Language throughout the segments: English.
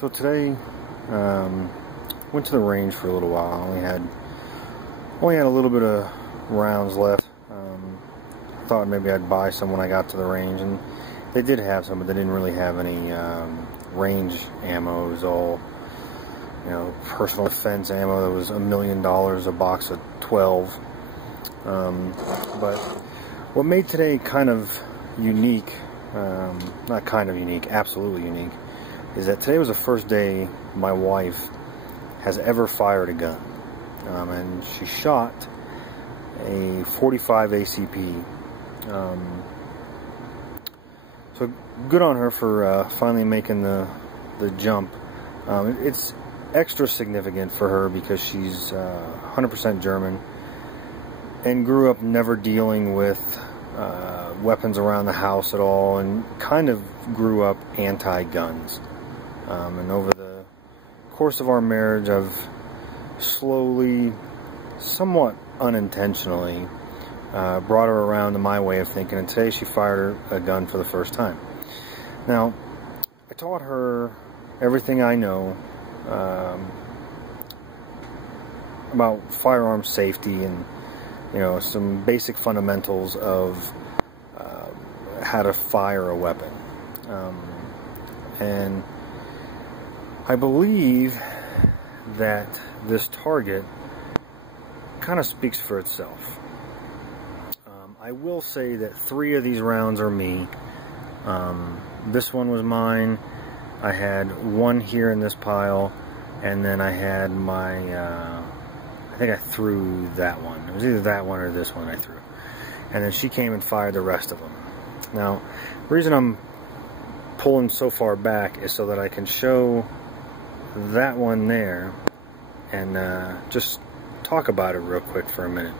So today, went to the range for a little while. Only had a little bit of rounds left. Thought maybe I'd buy some when I got to the range, and they did have some, but they didn't really have any range ammo. It was all, you know, personal defense ammo. That was $1 million a box of 12. But what made today kind of unique, not kind of unique, absolutely unique, is that today was the first day my wife has ever fired a gun. And she shot a .45 ACP. So good on her for finally making the jump. It's extra significant for her because she's 100% German and grew up never dealing with weapons around the house at all, and kind of grew up anti-guns. And over the course of our marriage, I've slowly, somewhat unintentionally, brought her around to my way of thinking, and today she fired a gun for the first time. Now, I taught her everything I know about firearm safety and, you know, some basic fundamentals of how to fire a weapon. And I believe that this target kind of speaks for itself. I will say that 3 of these rounds are me. This one was mine. I had 1 here in this pile, and then I had my, I think I threw that one. It was either that one or this one I threw. And then she came and fired the rest of them. Now, the reason I'm pulling so far back is so that I can show that one there and just talk about it real quick for a minute.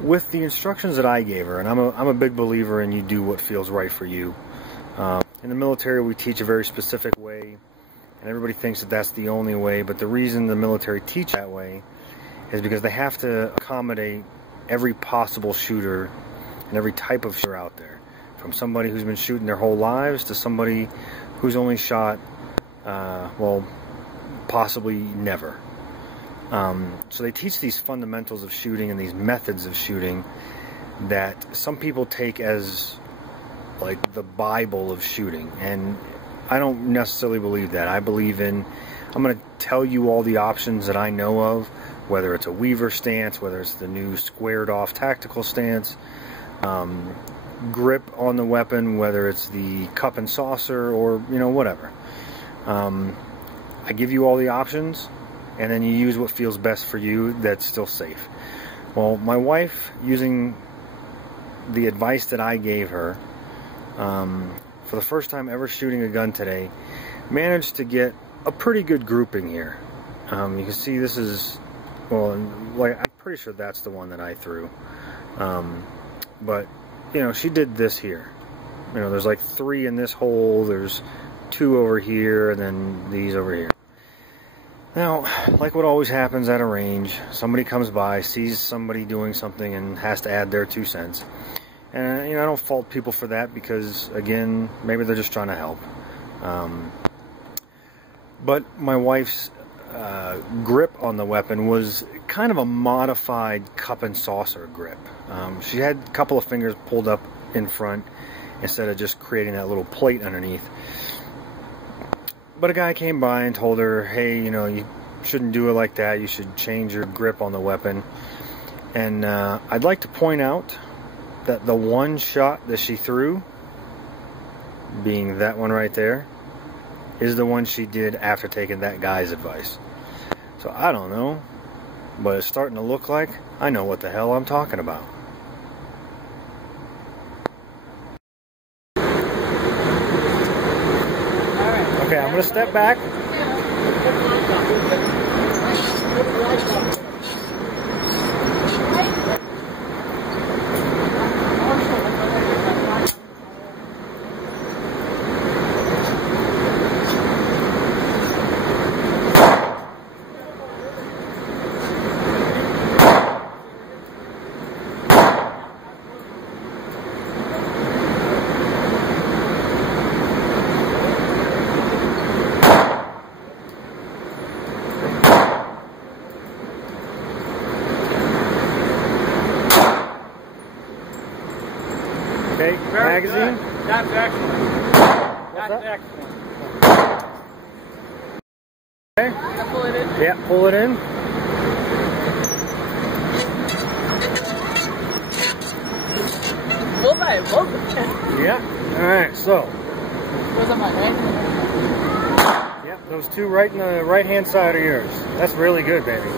With the instructions that I gave her, and I'm a big believer in you do what feels right for you. In the military, we teach a very specific way, and everybody thinks that that's the only way, but the reason the military teach that way is because they have to accommodate every possible shooter and every type of shooter out there, from somebody who's been shooting their whole lives to somebody who's only shot, well, possibly never. So they teach these fundamentals of shooting and these methods of shooting that some people take as like the Bible of shooting, and I don't necessarily believe that. I believe in, I'm going to tell you all the options that I know of, whether it's a Weaver stance, whether it's the new squared off tactical stance, grip on the weapon, whether it's the cup and saucer, or, you know, whatever. I give you all the options, and then you use what feels best for you that's still safe. Well, my wife, using the advice that I gave her, for the first time ever shooting a gun today, managed to get a pretty good grouping here. You can see this is, well, like, I'm pretty sure that's the one that I threw. But, you know, she did this here. You know, there's like 3 in this hole, there's 2 over here, and then these over here. Now, like what always happens at a range, somebody comes by, sees somebody doing something, and has to add their 2 cents. And, you know, I don't fault people for that because, again, maybe they're just trying to help. But my wife's grip on the weapon was kind of a modified cup and saucer grip. She had a couple of fingers pulled up in front instead of just creating that little plate underneath. But a guy came by and told her, hey, you know, you shouldn't do it like that. You should change your grip on the weapon. And I'd like to point out that the one shot that she threw, being that one right there, is the one she did after taking that guy's advice. So I don't know, but it's starting to look like I know what the hell I'm talking about. Okay, I'm going to step back. Okay, Very magazine. Good. That's excellent. That's that? excellent. Okay. Can I pull it in? Yeah, pull it in. Bullseye, both. Yeah. All right, so. Where's on my right? Yeah, those two right in the right-hand side of yours. That's really good, baby.